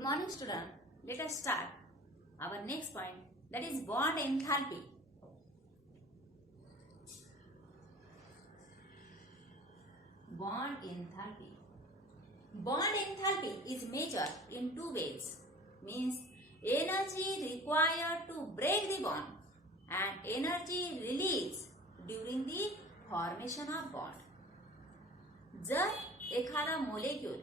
Good morning, student. Let us start our next point, that is bond enthalpy. Bond enthalpy. Bond enthalpy is measured in two ways. Means energy required to break the bond and energy released during the formation of bond. जर एखादा molecule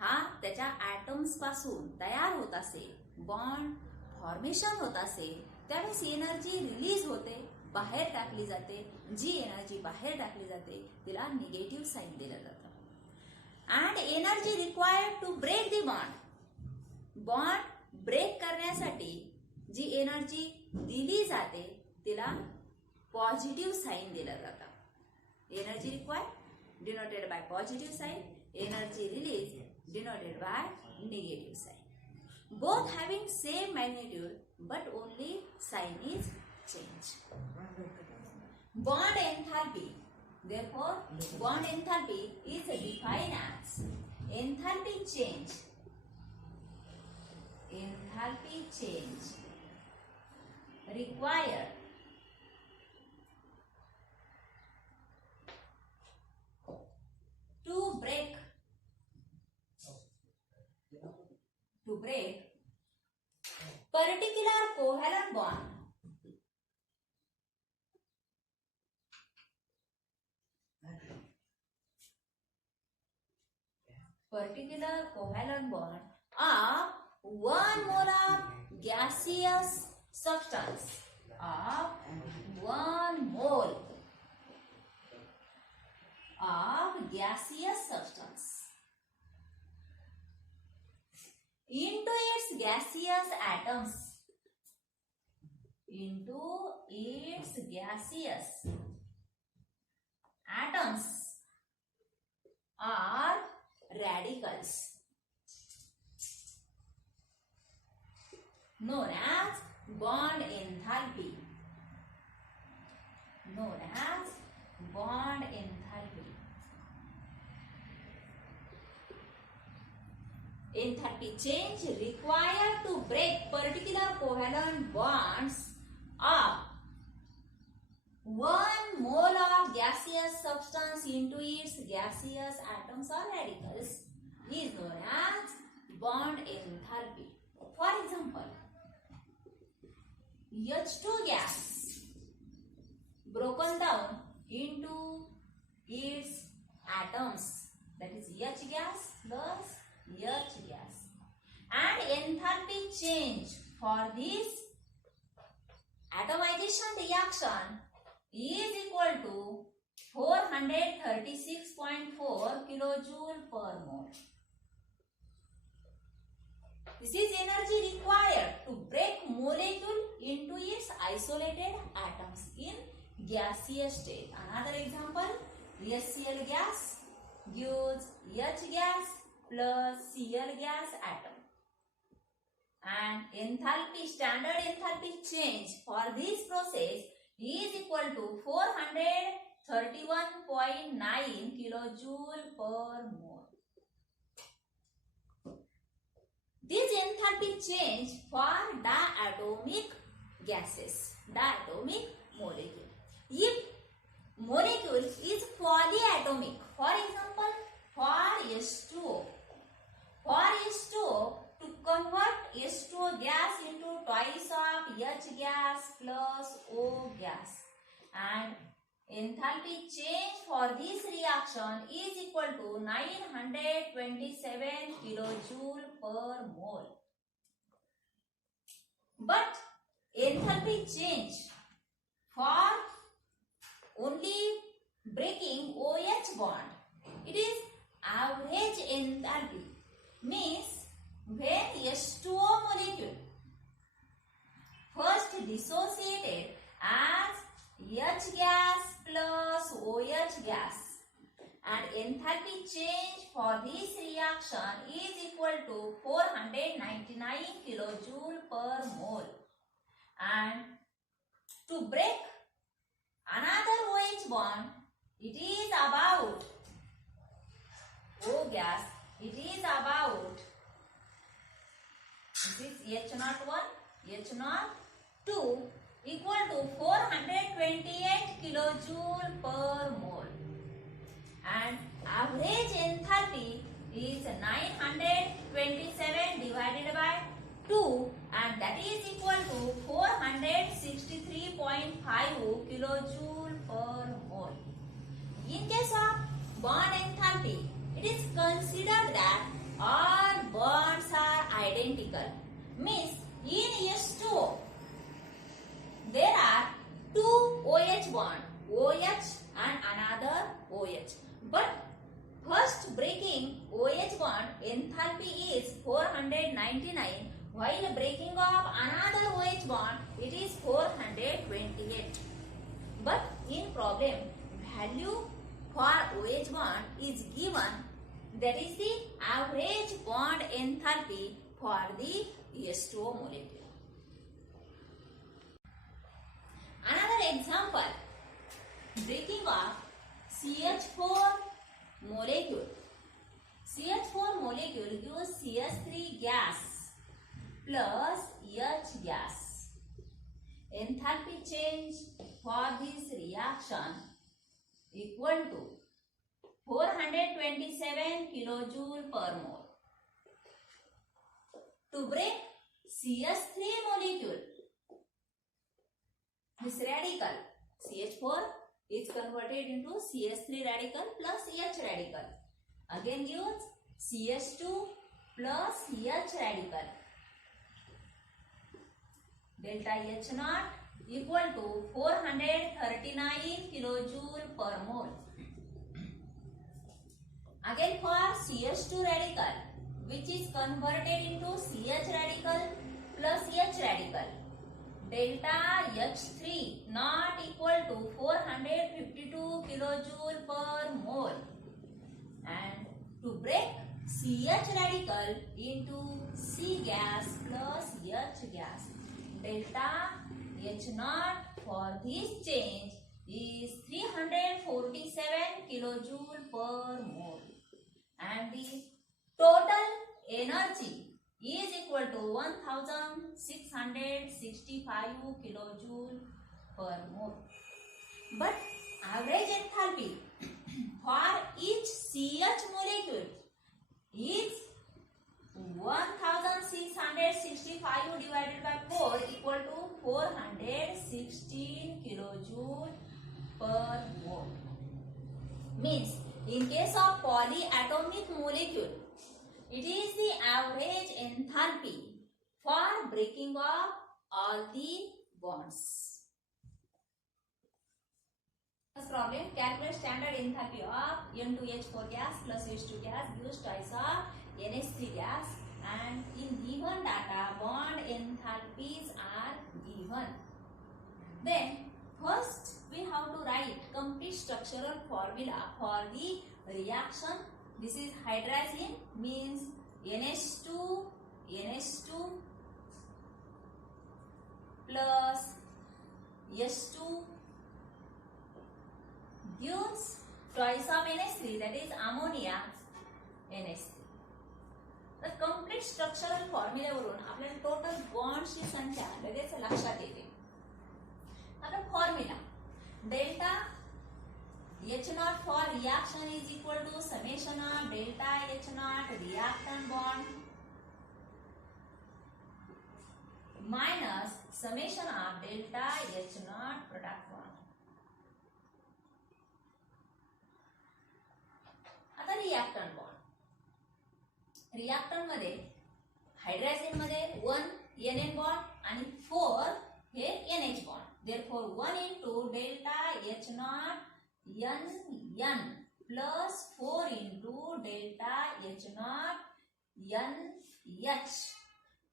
हा त्याच्या atoms पासून तयार होत असेल, bond formation होत असेल, त्यावेळेस एनर्जी रिलीज होते, बाहेर टाकली जाते. जी एनर्जी बाहेर टाकली जाते तिला निगेटिव्ह साइन दिलं जातं. And energy required to break the bond break करण्यासाठी जी एनर्जी दिली जाते तिला पॉझिटिव्ह साइन दिलं जातं. Energy required denoted by positive sign, energy release denoted by negative sign. Both having same magnitude but only sign is changed. Bond enthalpy. Therefore, bond enthalpy is defined as enthalpy change. Enthalpy change required to break particular covalent bond of 1 mole of gaseous substance, of 1 mole of gaseous substance into its gaseous atoms, are radicals known as bond enthalpy. Enthalpy change required to break particular covalent bonds of 1 mole of gaseous substance into its gaseous atoms or radicals is known as bond enthalpy. For example, H2 gas broken down into its atoms, that is H gas plus H gas, and enthalpy change for this atomization reaction is equal to 436.4 kilojoule per mole. This is energy required to break molecule into its isolated atoms in gaseous state. Another example, HCl gas gives H gas plus Cl gas atom, and enthalpy, standard enthalpy change for this process is equal to 431.9 kilojoule per mole. This enthalpy change for diatomic gases, diatomic molecule. If molecule is polyatomic, for example, for H2O, to convert H2O gas into twice of H gas plus O gas, and enthalpy change for this reaction is equal to 927 kilojoule per mole. But enthalpy change for only breaking OH bond, it is average enthalpy. Means when H2O molecule first dissociated as H gas plus OH gas, and enthalpy change for this reaction is equal to 499 kilojoule per mole, and to break another OH bond, it is about O gas, it is about H naught 1, H naught 2 equal to 428 kilojoule per mole. And average enthalpy is 927 divided by 2, and that is equal to 463.5 kilojoule per mole. In case of bond enthalpy, it is considered that all bonds are identical. Means in H2O, there are two OH bond, OH and another OH. But first breaking OH bond enthalpy is 499, while breaking of another OH bond it is 428. But in problem, value for OH bond is given, that is the average bond enthalpy for the H2O molecule. Another example, breaking of CH4 molecule. CH4 molecule gives CH3 gas plus H gas. Enthalpy change for this reaction equal to 427 kilojoule per mole. To break CH3 molecule, this radical CH4 is converted into CH3 radical plus H radical. Again gives CH2 plus H radical. Delta H naught equal to 439 kilojoule per mole. Again for CH2 radical, which is converted into CH radical plus H radical. Delta H3 not equal to 452 kilojoule per mole. And to break CH radical into C gas plus H gas, delta H naught for this change is 347 kilojoule per mole. And the total energy is equal to 1665 kilojoule per mole. But average enthalpy for each CH molecule is 1665 divided by 4 equal to 416 kilojoule per mole. Means in case of polyatomic molecule, it is the average enthalpy for breaking of all the bonds. First problem, calculate standard enthalpy of N2H4 gas plus H2 gas gives twice of NH3 gas, and in given data bond enthalpies are given. Then first we have to write complete structural formula for the reaction. This is hydrazine, means NH2 plus H2 gives twice of NH3, that is ammonia NH3. The complete structural formula वरून आपल्याला total बॉन्ड्सची संख्या लगेच लक्षात येते. आता formula delta H naught for reaction is equal to summation of delta H naught reactant bond minus summation of delta H naught product bond. आता reactant bond, reactant मध्ये hydrogen मध्ये 1 NN bond आणि 4 हे NH bond. Therefore 1 into delta H naught N plus 4 into delta H naught NH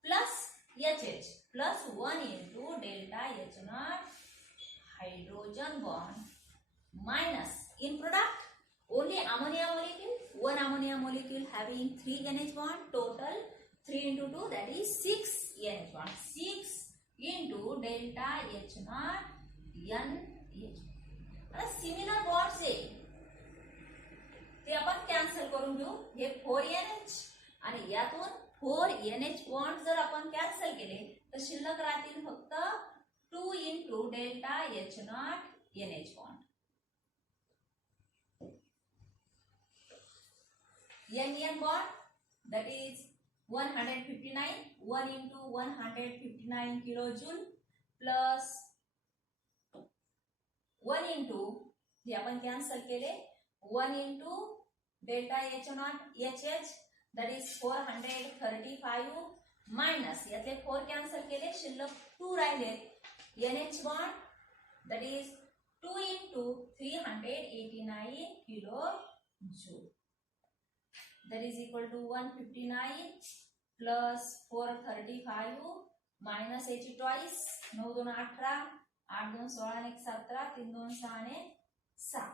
plus HH plus 1 into delta H naught hydrogen bond minus in product only ammonia molecule, one ammonia molecule having 3 NH bond, total 3 into 2, that is 6 NH bond. 6 into delta H naught NH. आता similar bonds आहे ते आपण cancel करून घेऊ. हे 4NH आणि यातून 4 NH bond जर आपण कॅन्सल केले तर शिल्लक राहतील फक्त 2 into delta H naught NH bond. N bond, that is 159, 1 into 159 kilojoule plus 1 into हे आपण कॅन्सल केले 1 into delta H naught HH, that is 435 minus यातले 4 कॅन्सल केले शिल्लक 2 राहिले NH bond, that is 2 into 389 kilojoule, that is equal to 159 plus 435 minus h twice 9 2 18 8 2 16 1 17 3 2 6 ने 6.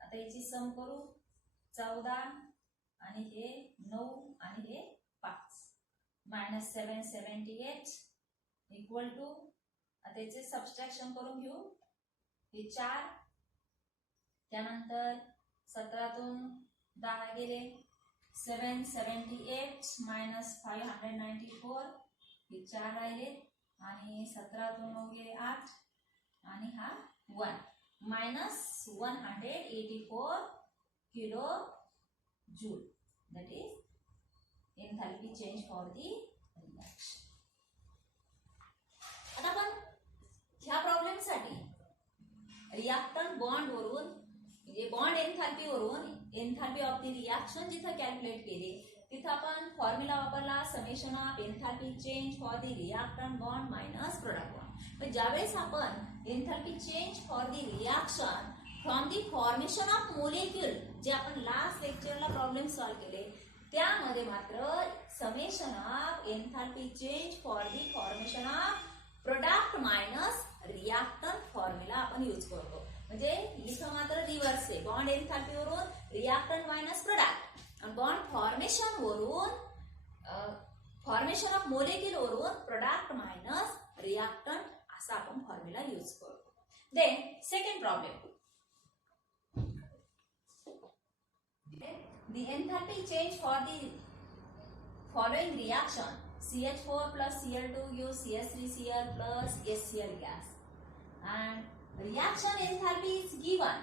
आता याची सम करू 14 आणि हे 9 आणि हे 5 minus 778 equal to आता याचे सबस्ट्रॅक्शन करून घेऊ हे 4 त्यानंतर 17 तून 10 गेले 778 minus 594 हे 4 राहिले आणि 17 तून 9 गेले 8 आणि हा 1 minus 184 kilo joule, that is enthalpy change for the reaction. आता आपण ह्या प्रॉब्लेम साठी रिएक्टंट बॉन्ड वरून म्हणजे बॉन्ड एन्थाल्पी वरून एन्थाल्पी ऑफ द रिएक्शन जिथे कॅल्क्युलेट केले तिथे आपण फॉर्म्युला वापरला summation of enthalpy change for the reactant bond minus product bond. पण ज्यावेळेस आपण enthalpy change for the reaction from the formation of molecule जे आपण लास्ट लेक्चरला प्रॉब्लेम सॉल्व केले त्यामध्ये मात्र summation of enthalpy change for the formation of product minus reactant formula आपण यूज करतो. म्हणजे इथं मात्र रिव्हर्स आहे बॉन्ड एन्थाल्पी वरून रिएक्टंट मायनस प्रोडक्ट आणि बॉन्ड फॉर्मेशन वरून फॉर्मेशन ऑफ मोलेक्युल वरून प्रोडक्ट मायनस रिएक्टंट असा आपण फॉर्म्युला यूज करतो. Then second problem the enthalpy change for the following reaction CH4 plus Cl2 gives CH3Cl plus HCl gas and reaction enthalpy is given,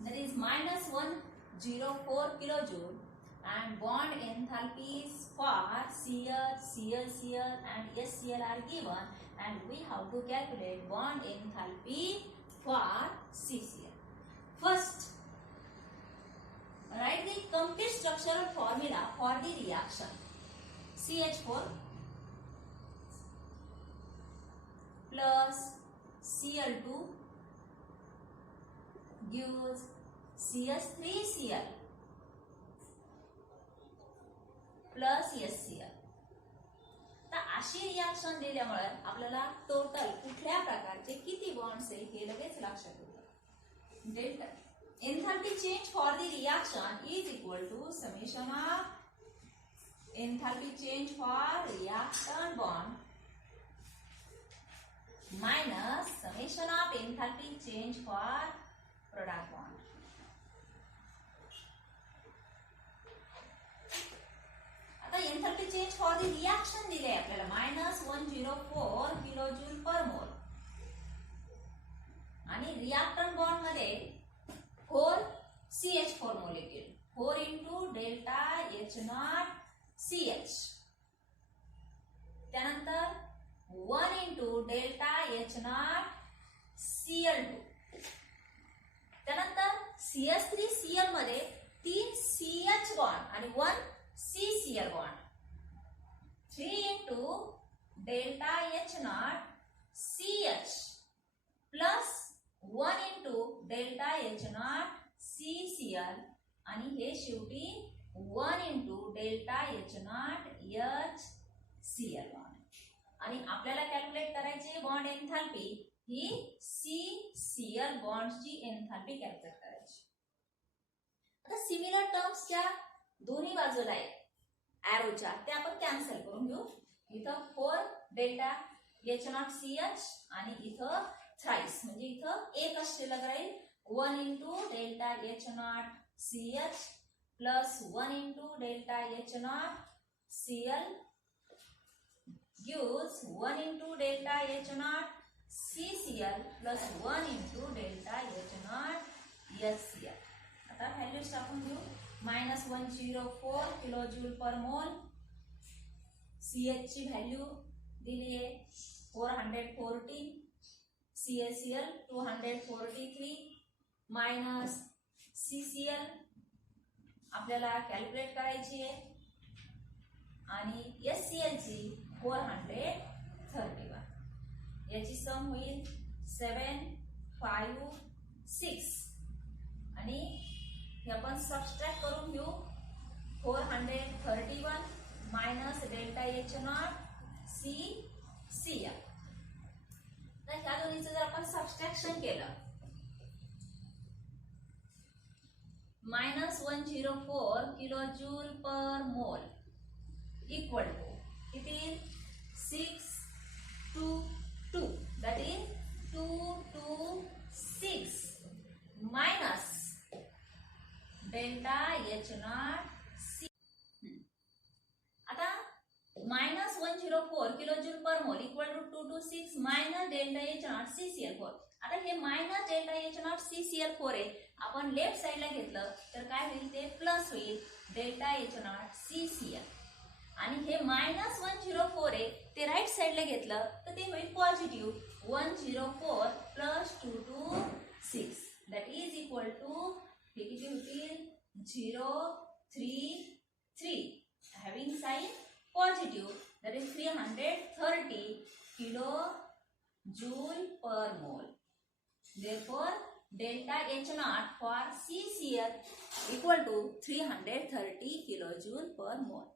that is minus 104 kilojoule and bond enthalpies for CH, Cl, Cl and HCl are given and we have to calculate bond enthalpy for CCl. First, write the complete structural formula for the reaction. CH4 plus Cl2 gives CH3Cl plus HCl. तर अशी reaction दिल्यामुळे आपल्याला total कुठल्या प्रकारचे किती bonds आहे हे लगेच लक्षात येतं. Delta enthalpy change for the reaction is equal to summation of enthalpy change for reactant bond minus summation of enthalpy change for product bond. आता enthalpy change for the reaction दिले आपल्याला minus 104 किलोजूल पर मोल आणि reactant bond मध्ये 4 CH4 molecule 4 into delta H naught CH त्यानंतर 1 into delta H naught Cl2 त्यानंतर CH3Cl मध्ये 3 CH bond आणि 1 CCl bond 3 into delta H naught CH plus 1 into delta H naught CCl आणि हे शेवटी 1 into delta H naught HCl bond आणि आपल्याला calculate करायची bond enthalpy ही CCl बॉन्डची enthalpy calculate करायची. आता सिमिलर टर्म्सच्या दोन्ही बाजूला आहे एरोच्या ते आपण कॅन्सल करून घेऊ. इथं 4 डेल्टा H naught CH आणि इथं थ्राइस म्हणजे इथं एक शिल्लक राहील 1 into delta H naught CH plus 1 into delta H naught Cl gives 1 into delta H naught CCl plus 1 into delta H naught SCl. आता व्हॅल्यूज टाकून घेऊ. -104 किलोजूल पर मोल. CH ची व्हॅल्यू दिली आहे 440, CaCl 243 मायनस CCl आपल्याला calculate करायची आहे आणि SCl ची 431. याची सम होईल 7, 5, 6 आणि हे आपण सबट्रॅक्ट करून घेऊ. 431 minus delta H not CCl. तर ह्या दोन्हीचं जर आपण सबट्रॅक्शन केलं -104 kilojoule per mole equal to किती 622 that is 226 minus delta H naught C. आता -104 kilojoule per mole equal to 226 minus delta H naught CCl4. आता हे minus delta H naught CCl4 आहे. आपण लेफ्ट साइडला घेतलं तर काय होईल ते प्लस होईल डेल्टा H naught CCl. आणि हे -104 आहे ते राईट साइडला घेतलं तर ते होईल positive 104 plus 226 that is equal to हे किती होतील 033 having sign positive that is 330 kilo joule per mole. Therefore, delta H naught for CCl equal to 330 kilojoule per mole.